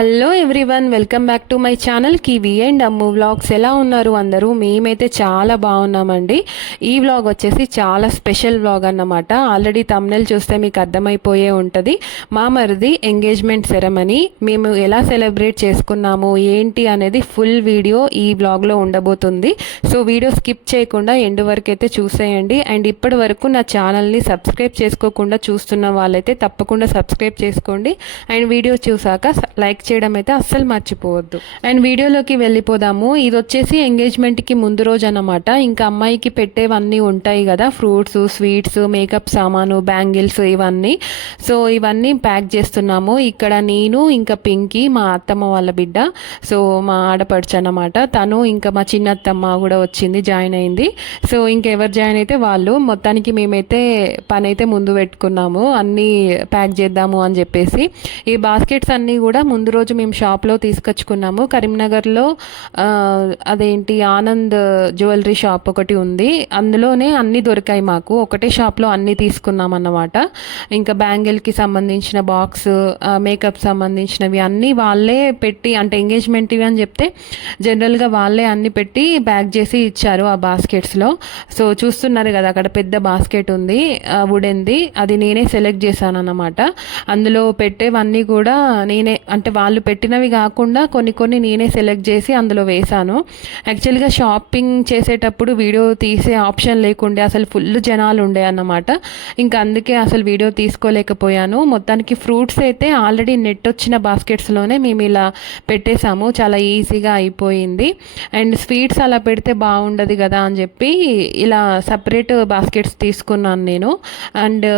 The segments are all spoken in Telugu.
Hello everyone welcome back to my channel Kiwi and Ammu vlogs ఎలా ఉన్నారు అందరూ? మేమైతే చాలా బాగున్నామండి. ఈ వ్లాగ్ వచ్చేసి చాలా స్పెషల్ వ్లాగ్ అన్నమాట. ఆల్రెడీ తమ్నెల్ చూస్తే మీకు అర్థమైపోయే ఉంటుంది. మా మరిది ఎంగేజ్మెంట్ సెరమనీ మేము ఎలా సెలబ్రేట్ చేసుకున్నాము ఏంటి అనేది ఫుల్ వీడియో ఈ వ్లాగ్లో ఉండబోతుంది. సో వీడియో స్కిప్ చేయకుండా ఎండ్ వరకు అయితే చూసేయండి. అండ్ ఇప్పటి వరకు నా ఛానల్ని సబ్స్క్రైబ్ చేసుకోకుండా చూస్తున్న వాళ్ళైతే తప్పకుండా సబ్స్క్రైబ్ చేసుకోండి. అండ్ వీడియో చూసాక లైక్ చేయడం అయితే అస్సలు మర్చిపోవద్దు. అండ్ వీడియోలోకి వెళ్ళిపోదాము. ఇది వచ్చేసి ఎంగేజ్మెంట్కి ముందు రోజు అన్నమాట ఇంకా అమ్మాయికి పెట్టేవన్నీ ఉంటాయి కదా ఫ్రూట్స్ స్వీట్స్ మేకప్ సామాను బ్యాంగిల్స్ ఇవన్నీ. సో ఇవన్నీ ప్యాక్ చేస్తున్నాము. ఇక్కడ నేను ఇంకా పింకీ మా అత్తమ్మ వాళ్ళ బిడ్డ. సో మా ఆడపడుచు అనమాట తను ఇంకా మా చిన్నత్తమ్మ కూడా వచ్చింది జాయిన్ అయింది. సో ఇంకెవరు జాయిన్ అయితే వాళ్ళు. మొత్తానికి మేమైతే పని అయితే ముందు పెట్టుకున్నాము. అన్నీ ప్యాక్ చేద్దాము అని చెప్పేసి. ఈ బాస్కెట్స్ అన్నీ కూడా ముందు రోజు మేము షాప్ షాప్లో తీసుకొచ్చుకున్నాము. కరీంనగర్లో అదేంటి ఆనంద్ జ్యువెలరీ షాప్ ఒకటి ఉంది. అందులోనే అన్నీ దొరికాయి మాకు. ఒకటే షాప్లో అన్నీ తీసుకున్నాం అన్నమాట ఇంకా బ్యాంగిల్కి సంబంధించిన బాక్స్ మేకప్ సంబంధించినవి అన్నీ వాళ్ళే పెట్టి అంటే ఎంగేజ్మెంట్ ఇవి అని చెప్తే జనరల్గా వాళ్ళే అన్నీ పెట్టి ప్యాక్ చేసి ఇచ్చారు ఆ బాస్కెట్స్లో. సో చూస్తున్నారు కదా అక్కడ పెద్ద బాస్కెట్ ఉంది వుడెన్ది అది నేనే సెలెక్ట్ చేశాను అన్నమాట అందులో పెట్టేవన్నీ కూడా నేనే అంటే వాళ్ళు పెట్టినవి కాకుండా కొన్ని కొన్ని నేనే సెలెక్ట్ చేసి అందులో వేశాను. యాక్చువల్గా షాపింగ్ చేసేటప్పుడు వీడియో తీసే ఆప్షన్ లేకుండే అసలు ఫుల్ జనాలు ఉండే అన్నమాట. ఇంకా అందుకే అసలు వీడియో తీసుకోలేకపోయాను. మొత్తానికి ఫ్రూట్స్ అయితే ఆల్రెడీ నెట్ వచ్చిన బాస్కెట్స్లోనే మేము ఇలా పెట్టేశాము. చాలా ఈజీగా అయిపోయింది. అండ్ స్వీట్స్ అలా పెడితే బాగుండదు కదా అని చెప్పి ఇలా సపరేట్ బాస్కెట్స్ తీసుకున్నాను నేను. అండ్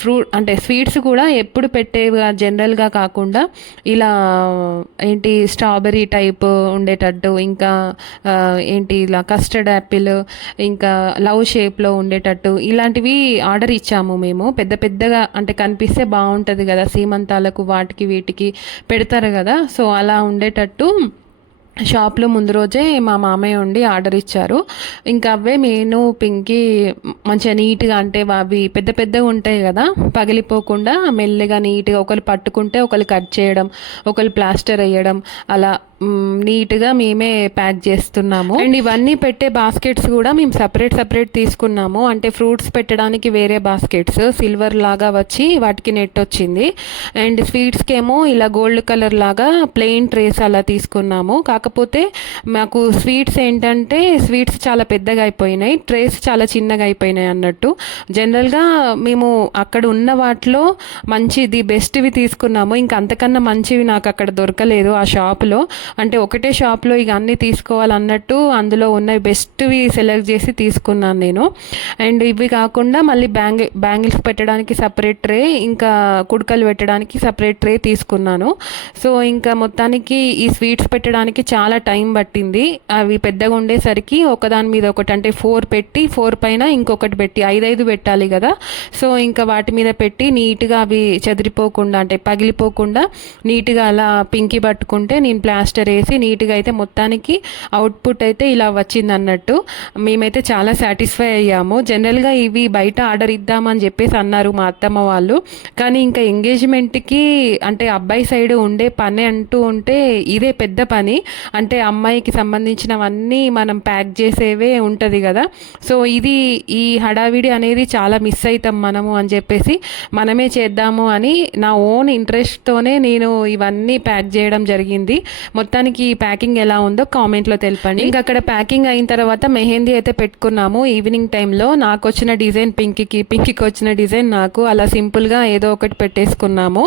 ఫ్రూట్ అంటే స్వీట్స్ కూడా ఎప్పుడు పెట్టేవిగా జనరల్గా కాకుండా ఇలా ఏంటి స్ట్రాబెరీ టైప్ ఉండేటట్టు ఇంకా ఏంటి ఇలా కస్టర్డ్ యాపిల్ ఇంకా లవ్ షేప్లో ఉండేటట్టు ఇలాంటివి ఆర్డర్ ఇచ్చాము మేము. పెద్ద పెద్దగా అంటే కనిపిస్తే బాగుంటుంది కదా సీమంతాలకు వాటికి వీటికి పెడతారు కదా సో అలా ఉండేటట్టు షాప్లో ముందు రోజే మా మామయ్య ఉండి ఆర్డర్ ఇచ్చారు. ఇంకా అవే నేను పింకి మంచిగా నీట్గా అంటే అవి పెద్ద పెద్దగా ఉంటాయి కదా పగిలిపోకుండా మెల్లగా నీట్గా ఒకరు పట్టుకుంటే ఒకరు కట్ చేయడం ఒకరు ప్లాస్టర్ వేయడం అలా నీట్గా మేమే ప్యాక్ చేస్తున్నాము. అండ్ ఇవన్నీ పెట్టే బాస్కెట్స్ కూడా మేము సపరేట్ సపరేట్ తీసుకున్నాము. అంటే ఫ్రూట్స్ పెట్టడానికి వేరే బాస్కెట్స్ సిల్వర్ లాగా వచ్చి వాటికి నెట్ వచ్చింది. అండ్ స్వీట్స్కి ఏమో ఇలా గోల్డ్ కలర్ లాగా ప్లెయిన్ ట్రేస్ అలా తీసుకున్నాము. కాకపోతే మాకు స్వీట్స్ ఏంటంటే స్వీట్స్ చాలా పెద్దగా అయిపోయినాయి. ట్రేస్ చాలా చిన్నగా అయిపోయినాయి అన్నట్టు. జనరల్గా మేము అక్కడ ఉన్న వాటిలో మంచిది బెస్ట్వి తీసుకున్నాము. ఇంకా అంతకన్నా మంచివి నాకు అక్కడ దొరకలేదు ఆ షాప్లో. అంటే ఒకటే షాప్లో ఇక అన్నీ తీసుకోవాలన్నట్టు అందులో ఉన్న బెస్ట్వి సెలెక్ట్ చేసి తీసుకున్నాను నేను. అండ్ ఇవి కాకుండా మళ్ళీ బ్యాంగిల్ బ్యాంగిల్స్ పెట్టడానికి సపరేట్ ట్రే ఇంకా కుడకలు పెట్టడానికి సపరేట్ ట్రే తీసుకున్నాను. సో ఇంకా మొత్తానికి ఈ స్వీట్స్ పెట్టడానికి చాలా టైం పట్టింది. అవి పెద్దగా ఉండేసరికి ఒకదాని మీద ఒకటి అంటే ఫోర్ పెట్టి ఫోర్ పైన ఇంకొకటి పెట్టి ఐదైదు పెట్టాలి కదా. సో ఇంకా వాటి మీద పెట్టి నీట్గా అవి చెదిరిపోకుండా అంటే పగిలిపోకుండా నీట్గా అలా పింకి పట్టుకుంటే నేను ప్లాస్టర్ వేసి నీట్గా అయితే మొత్తానికి అవుట్పుట్ అయితే ఇలా వచ్చింది అన్నట్టు. మేమైతే చాలా సాటిస్ఫై అయ్యాము. జనరల్గా ఇవి బయట ఆర్డర్ ఇద్దామని చెప్పేసి అన్నారు మా అత్తమ్మ వాళ్ళు. కానీ ఇంకా ఎంగేజ్మెంట్కి అంటే అబ్బాయి సైడ్ ఉండే పని అంటూ ఉంటే ఇదే పెద్ద పని. అంటే అమ్మాయికి సంబంధించినవన్నీ మనం ప్యాక్ చేసేవే ఉంటుంది కదా. సో ఇది ఈ హడావిడి అనేది చాలా మిస్ అవుతాం మనము అని చెప్పేసి మనమే చేద్దాము అని నా ఓన్ ఇంట్రెస్ట్తోనే నేను ఇవన్నీ ప్యాక్ చేయడం జరిగింది. మొత్తానికి ఈ ప్యాకింగ్ ఎలా ఉందో కామెంట్లో తెలపండి. ఇంకా అక్కడ ప్యాకింగ్ అయిన తర్వాత మెహందీ అయితే పెట్టుకున్నాము. ఈవినింగ్ టైంలో నాకు వచ్చిన డిజైన్ పింకీకి పింకీకి వచ్చిన డిజైన్ నాకు అలా సింపుల్గా ఏదో ఒకటి పెట్టేసుకున్నాము.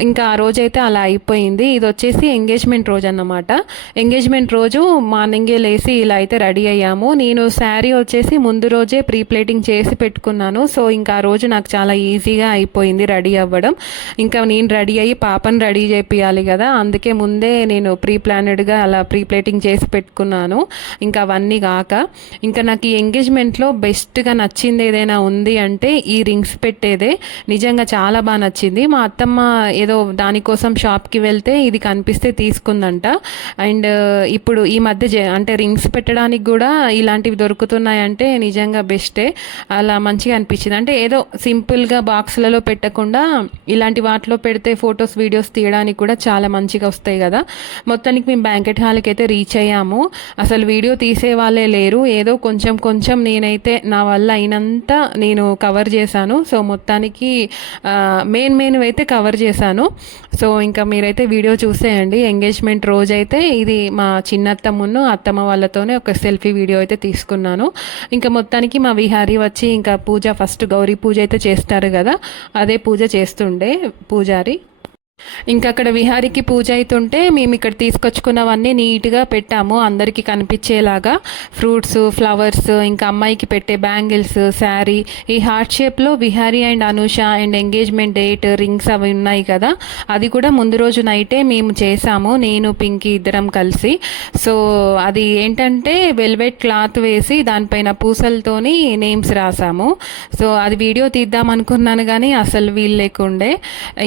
ఇంకా ఆ రోజు అయితే అలా అయిపోయింది. ఇది వచ్చేసి ఎంగేజ్మెంట్ రోజు అన్నమాట. ఎంగేజ్మెంట్ రోజు మార్నింగే లేసి ఇలా అయితే రెడీ అయ్యాము. నేను శారీ వచ్చేసి ముందు రోజే ప్రీ ప్లేటింగ్ చేసి పెట్టుకున్నాను. సో ఇంకా ఆ రోజు నాకు చాలా ఈజీగా అయిపోయింది రెడీ అవ్వడం. ఇంకా నేను రెడీ అయ్యి పాపని రెడీ చేపియాలి కదా. అందుకే ముందే నేను ప్రీ ప్లానెడ్గా అలా ప్రీ ప్లేటింగ్ చేసి పెట్టుకున్నాను. ఇంకా అవన్నీ కాక ఇంకా నాకు ఈ ఎంగేజ్మెంట్లో బెస్ట్గా నచ్చింది ఏదైనా ఉంది అంటే ఈ రింగ్స్ పెట్టేదే నిజంగా చాలా బాగా నచ్చింది. మా అత్తమ్మ ఏదో దానికోసం షాప్కి వెళ్తే ఇది కనిపిస్తే తీసుకుందంట. అండ్ ఇప్పుడు ఈ మధ్య అంటే రింగ్స్ పెట్టడానికి కూడా ఇలాంటివి దొరుకుతున్నాయంటే నిజంగా బెస్టే. అలా మంచిగా అనిపించింది. అంటే ఏదో సింపుల్గా బాక్స్లలో పెట్టకుండా ఇలాంటి వాటిలో పెడితే ఫొటోస్ వీడియోస్ తీయడానికి కూడా చాలా మంచిగా వస్తాయి కదా. మొత్తం మొత్తానికి మేము బ్యాంకెట్ హాల్కి అయితే రీచ్ అయ్యాము. అసలు వీడియో తీసే వాళ్ళే లేరు. ఏదో కొంచెం కొంచెం నేనైతే నా వల్ల అయినంత నేను కవర్ చేశాను. సో మొత్తానికి మెయిన్ మెయిన్ అయితే కవర్ చేశాను. సో ఇంకా మీరైతే వీడియో చూసేయండి. ఎంగేజ్మెంట్ రోజైతే ఇది మా చిన్నత్తమ్మును అత్తమ్మ వాళ్ళతోనే ఒక సెల్ఫీ వీడియో అయితే తీసుకున్నాను. ఇంకా మొత్తానికి మా విహారీ వచ్చి ఇంకా పూజ ఫస్ట్ గౌరీ పూజ అయితే చేస్తారు కదా. అదే పూజ చేస్తుండే పూజారి. ఇంకా అక్కడ విహారికి పూజ అవుతుంటే మేము ఇక్కడ తీసుకొచ్చుకున్నవన్నీ నీట్గా పెట్టాము. అందరికీ కనిపించేలాగా ఫ్రూట్స్ ఫ్లవర్స్ ఇంకా అమ్మాయికి పెట్టే బ్యాంగిల్స్ శారీ. ఈ హార్ట్ షేప్లో Vihari and Anusha and engagement date rings అవి ఉన్నాయి కదా. అది కూడా ముందు రోజు నైటే మేము చేసాము. నేను పింకీ ఇద్దరం కలిసి. సో అది ఏంటంటే వెల్వెట్ క్లాత్ వేసి దానిపైన పూసలతోని నేమ్స్ రాసాము. సో అది వీడియో తీద్దాం అనుకున్నాను కానీ అసలు వీలు లేకుండే.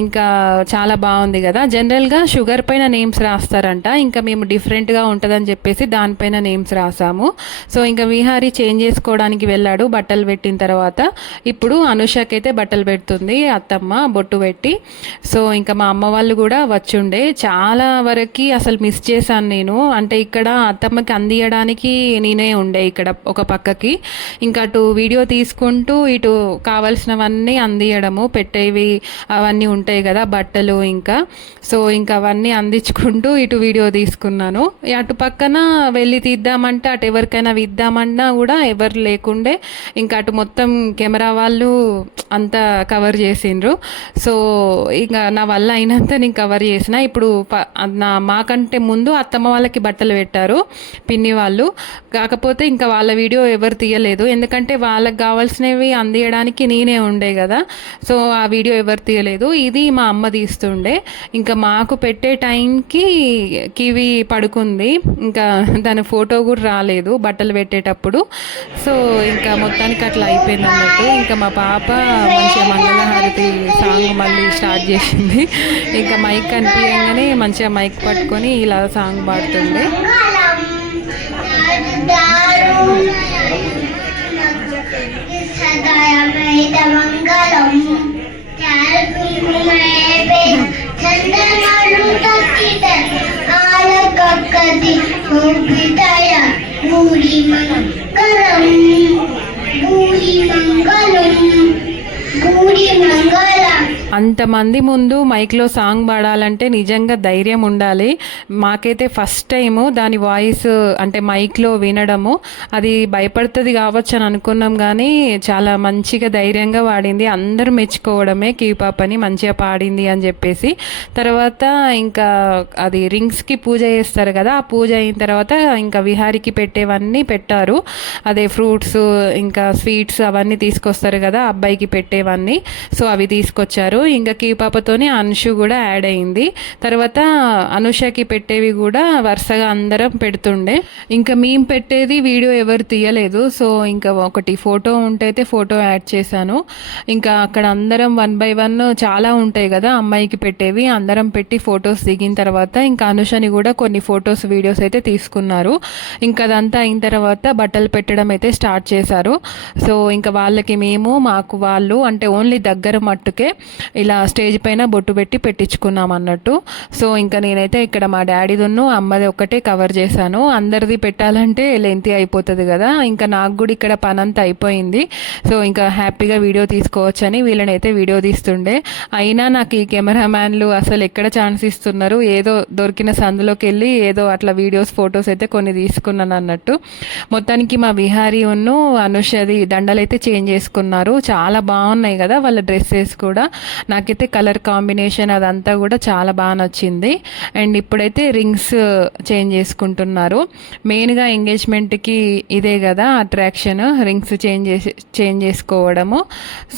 ఇంకా చాలా బాగుంది కదా. జనరల్గా షుగర్ పైన నేమ్స్ రాస్తారంట. ఇంకా మేము డిఫరెంట్గా ఉంటుందని చెప్పేసి దానిపైన నేమ్స్ రాసాము. సో ఇంకా విహారీ చేంజ్ చేసుకోవడానికి వెళ్ళాడు బట్టలు పెట్టిన తర్వాత. ఇప్పుడు అనుషకైతే అయితే బట్టలు పెడుతుంది అత్తమ్మ బొట్టు పెట్టి. సో ఇంకా మా అమ్మ వాళ్ళు కూడా వచ్చుండే. చాలా వరకు అసలు మిస్ చేశాను నేను. అంటే ఇక్కడ అత్తమ్మకి అందియడానికి నేనే ఉండే ఇక్కడ ఒక పక్కకి. ఇంకా అటు వీడియో తీసుకుంటూ ఇటు కావాల్సినవన్నీ అందియడము పెట్టేవి అవన్నీ ఉంటాయి కదా బట్టలు ఇంకా. సో ఇంకా అవన్నీ అందించుకుంటూ ఇటు వీడియో తీసుకున్నాను. అటు పక్కన వెళ్ళి తీద్దామంటే అటు ఎవరికైనా ఇద్దామన్నా కూడా ఎవరు లేకుండే ఇంకా అటు మొత్తం కెమెరా వాళ్ళు అంతా కవర్ చేసిండ్రు. సో ఇంకా నా వల్ల అయినంత నేను కవర్ చేసిన. ఇప్పుడు ప- నా మాకంటే ముందు అత్తమ్మ వాళ్ళకి బట్టలు పెట్టారు పిన్ని వాళ్ళు. కాకపోతే ఇంకా వాళ్ళ వీడియో ఎవరు తీయలేదు. ఎందుకంటే వాళ్ళకి కావాల్సినవి అందియడానికి నేనే ఉండే కదా. సో ఆ వీడియో ఎవరు తీయలేదు. ఇది మా అమ్మ తీస్తుండే. ఇంకా మాకు పెట్టే టైంకి కివి పడుకుంది. ఇంకా దాని ఫోటో కూడా రాలేదు బట్టలు పెట్టేటప్పుడు. సో ఇంకా మొత్తానికి అట్లా అయిపోయింది అన్నట్టు. ఇంకా మా పాప మంచిగా మంగళహారతి సాంగ్ మళ్ళీ స్టార్ట్ చేసింది. ఇంకా మైక్ కనిపించగానే మంచిగా మైక్ పట్టుకొని ఇలా సాంగ్ పాడుతుండే. అంతమంది ముందు మైక్లో సాంగ్ పాడాలంటే నిజంగా ధైర్యం ఉండాలి. మాకైతే ఫస్ట్ టైము దాని వాయిస్ అంటే మైక్లో వినడము. అది భయపడుతుంది కావచ్చు అని అనుకున్నాం కానీ చాలా మంచిగా ధైర్యంగా పాడింది. అందరూ మెచ్చుకోవడమే కీపాప్ అని మంచిగా పాడింది అని చెప్పేసి. తర్వాత ఇంకా అది రింగ్స్కి పూజ చేస్తారు కదా ఆ పూజ అయిన తర్వాత ఇంకా విహారికి పెట్టేవన్నీ పెట్టారు. అదే ఫ్రూట్స్ ఇంకా స్వీట్స్ అవన్నీ తీసుకొస్తారు కదా అబ్బాయికి పెట్టేవన్నీ. సో అవి తీసుకొచ్చారు. ఇంకా కీ పాపతోని అనుషు కూడా యాడ్ అయింది. తర్వాత అనుషకి పెట్టేవి కూడా వరుసగా అందరం పెడుతుండే. ఇంకా మేము పెట్టేది వీడియో ఎవరు తీయలేదు. సో ఇంకా ఒకటి ఫోటో ఉంటే అయితే ఫోటో యాడ్ చేశాను. ఇంకా అక్కడ అందరం వన్ బై వన్ చాలా ఉంటాయి కదా అమ్మాయికి పెట్టేవి. అందరం పెట్టి ఫొటోస్ దిగిన తర్వాత ఇంకా అనుషని కూడా కొన్ని ఫొటోస్ వీడియోస్ అయితే తీసుకున్నారు. ఇంకా అదంతా అయిన తర్వాత బట్టలు పెట్టడం అయితే స్టార్ట్ చేశారు. సో ఇంకా వాళ్ళకి మేము మాకు వాళ్ళు అంటే ఓన్లీ దగ్గర మట్టుకే ఇలా స్టేజ్ పైన బొట్టు పెట్టి పెట్టించుకున్నాం అన్నట్టు. సో ఇంకా నేనైతే ఇక్కడ మా డాడీదున్ను అమ్మది ఒక్కటే కవర్ చేశాను. అందరిది పెట్టాలంటే లెంతీ అయిపోతుంది కదా. ఇంకా నాకు కూడా ఇక్కడ పని అంతా అయిపోయింది. సో ఇంకా హ్యాపీగా వీడియో తీసుకోవచ్చని వీళ్ళని అయితే వీడియో తీస్తుండే. అయినా నాకు ఈ కెమెరామ్యాన్లు అసలు ఎక్కడ ఛాన్స్ ఇస్తున్నారు? ఏదో దొరికిన సందులోకి వెళ్ళి ఏదో అట్లా వీడియోస్ ఫొటోస్ అయితే కొన్ని తీసుకున్నాను అన్నట్టు. మొత్తానికి మా విహారీ ఉన్ను అనుషది దండలు అయితే చేంజ్ చేసుకున్నారు. చాలా బాగున్నాయి కదా వాళ్ళ డ్రెస్సెస్ కూడా. నాకైతే కలర్ కాంబినేషన్ అదంతా కూడా చాలా బాగా నచ్చింది. అండ్ ఇప్పుడైతే రింగ్స్ చేంజ్ చేసుకుంటున్నారు. మెయిన్గా ఎంగేజ్మెంట్కి ఇదే కదా అట్రాక్షన్ రింగ్స్ చేంజ్ చేసి చేంజ్ చేసుకోవడము.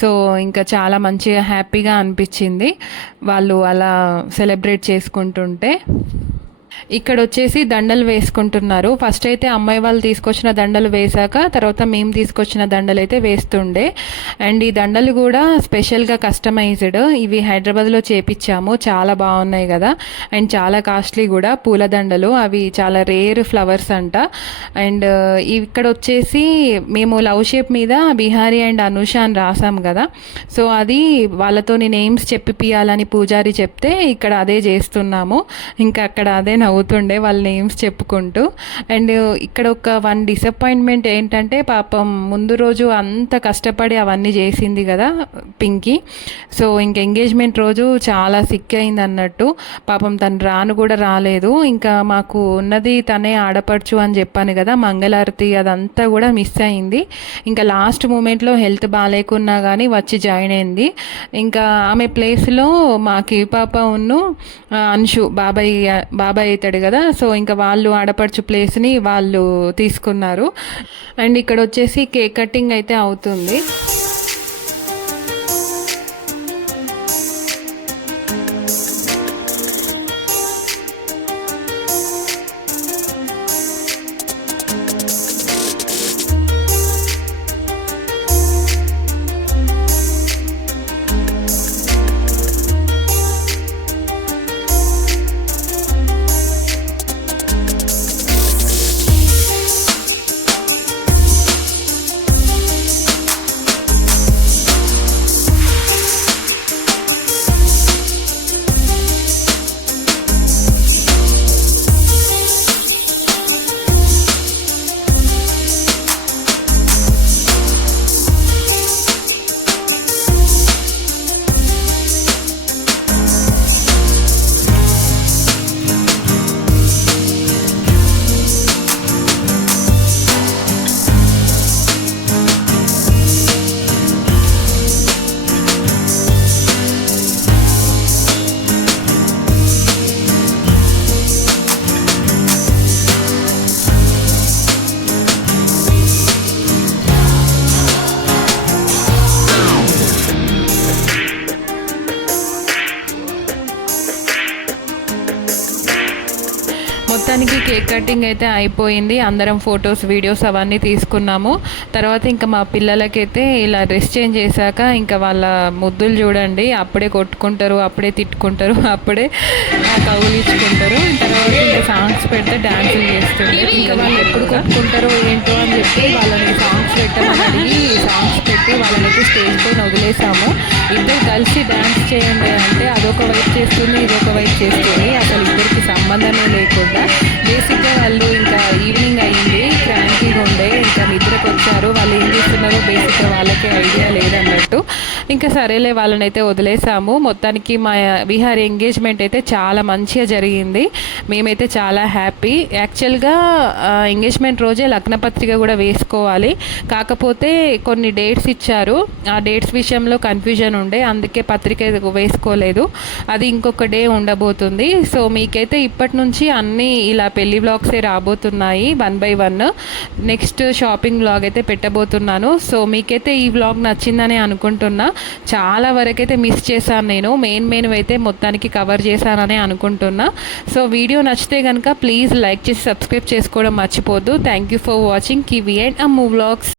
సో ఇంకా చాలా మంచిగా హ్యాపీగా అనిపించింది. వాళ్ళు అలా సెలబ్రేట్ చేసుకుంటుంటే. ఇక్కడ వచ్చేసి దండలు వేసుకుంటున్నారు. ఫస్ట్ అయితే అమ్మాయి వాళ్ళు తీసుకొచ్చిన దండలు వేశాక తర్వాత మేము తీసుకొచ్చిన దండలు అయితే వేస్తుండే. అండ్ ఈ దండలు కూడా స్పెషల్గా కస్టమైజ్డ్. ఇవి హైదరాబాద్లో చేపించాము చాలా బాగున్నాయి కదా. అండ్ చాలా కాస్ట్లీ కూడా పూల దండలు. అవి చాలా రేర్ ఫ్లవర్స్ అంట. అండ్ ఇక్కడ వచ్చేసి మేము లవ్ షేప్ మీద బిహారీ అండ్ అనుష అని రాసాం కదా. సో అది వాళ్ళతో నేమ్స్ చెప్పిపియాలని పూజారి చెప్తే ఇక్కడ అదే చేస్తున్నాము. ఇంకా అక్కడ అదే నవ్వుతుండే వాళ్ళ నేమ్స్ చెప్పుకుంటూ. అండ్ ఇక్కడ ఒక వన్ డిసప్పాయింట్మెంట్ ఏంటంటే పాపం ముందు రోజు అంత కష్టపడి అవన్నీ చేసింది కదా పింకీ. సో ఇంక ఎంగేజ్మెంట్ రోజు చాలా సిక్ అయింది అన్నట్టు. పాపం తను రాను కూడా రాలేదు. ఇంకా మాకు ఉన్నది తనే ఆడపడుచు అని చెప్పాను కదా మంగళారతి అదంతా కూడా మిస్ అయింది. ఇంకా లాస్ట్ మూమెంట్లో హెల్త్ బాగాలేకున్నా కానీ వచ్చి జాయిన్ అయింది. ఇంకా ఆమె ప్లేస్లో మా కివి పాప ఉన్ను అంశు బాబాయ్ బాబాయ్ అవుతాడు కదా. సో ఇంకా వాళ్ళు ఆడపడుచు ప్లేస్ని వాళ్ళు తీసుకున్నారు. అండ్ ఇక్కడ వచ్చేసి కేక్ కటింగ్ అయితే అవుతుంది. కేక్ కటింగ్ అయితే అయిపోయింది. అందరం ఫొటోస్ వీడియోస్ అవన్నీ తీసుకున్నాము. తర్వాత ఇంకా మా పిల్లలకైతే ఇలా డ్రెస్ చేంజ్ చేశాక ఇంకా వాళ్ళ ముద్దులు చూడండి. అప్పుడే కొట్టుకుంటారు అప్పుడే తిట్టుకుంటారు అప్పుడే కౌలించుకుంటారు తర్వాత ఇంకా సాంగ్స్ పెడితే డ్యాన్సులు చేస్తుండే ఇంకా వాళ్ళు ఎప్పుడు కొట్టుకుంటారో ఏంటో అని చెప్పి వాళ్ళని సాంగ్స్ పెట్టమని అడిగి సాంగ్స్ పెట్టి వాళ్ళనైతే స్టేజ్ పైన వదిలేసాము. ఇద్దరు కలిసి డాన్స్ చేయండి అంటే అదొక వైపు చేస్తుంది ఇదొక వైపు చేస్తుంది. అసలు ఇద్దరికి సంబంధమే లేకుండా బేసిక్గా వాళ్ళు ఇంకా ఈవినింగ్ అయ్యింది క్రాంకీగా ఉండే ఇంకా నిద్రకు వచ్చారు వాళ్ళు ఏం చేస్తున్నారో బేసిక్గా వాళ్ళకే ఐడియా లేదా ఇంకా సరేలే వాళ్ళని అయితే వదిలేసాము. మొత్తానికి మా విహారీ ఎంగేజ్మెంట్ అయితే చాలా మంచిగా జరిగింది. మేమైతే చాలా హ్యాపీ. యాక్చువల్గా ఎంగేజ్మెంట్ రోజే లగ్నపత్రిక కూడా వేసుకోవాలి. కాకపోతే కొన్ని డేట్స్ ఇచ్చారు. ఆ డేట్స్ విషయంలో కన్ఫ్యూజన్ ఉండే అందుకే పత్రిక వేసుకోలేదు. అది ఇంకొక డే ఉండబోతుంది. సో మీకైతే ఇప్పటి నుంచి అన్నీ ఇలా పెళ్ళి బ్లాగ్సే రాబోతున్నాయి one by one. Next shopping vlog అయితే పెట్టబోతున్నాను. సో మీకైతే ఈ బ్లాగ్ నచ్చిందని అనుకుంటున్నా. చాలా వరకైతే మిస్ చేశాను నేను. మెయిన్ మెయిన్ అయితే మొత్తానికి కవర్ చేశానని అనుకుంటున్నా. సో వీడియో నచ్చితే కనుక ప్లీజ్ లైక్ చేసి సబ్స్క్రైబ్ చేసుకోవడం మర్చిపోద్దు thank you for watching Kiwi and Ammu vlogs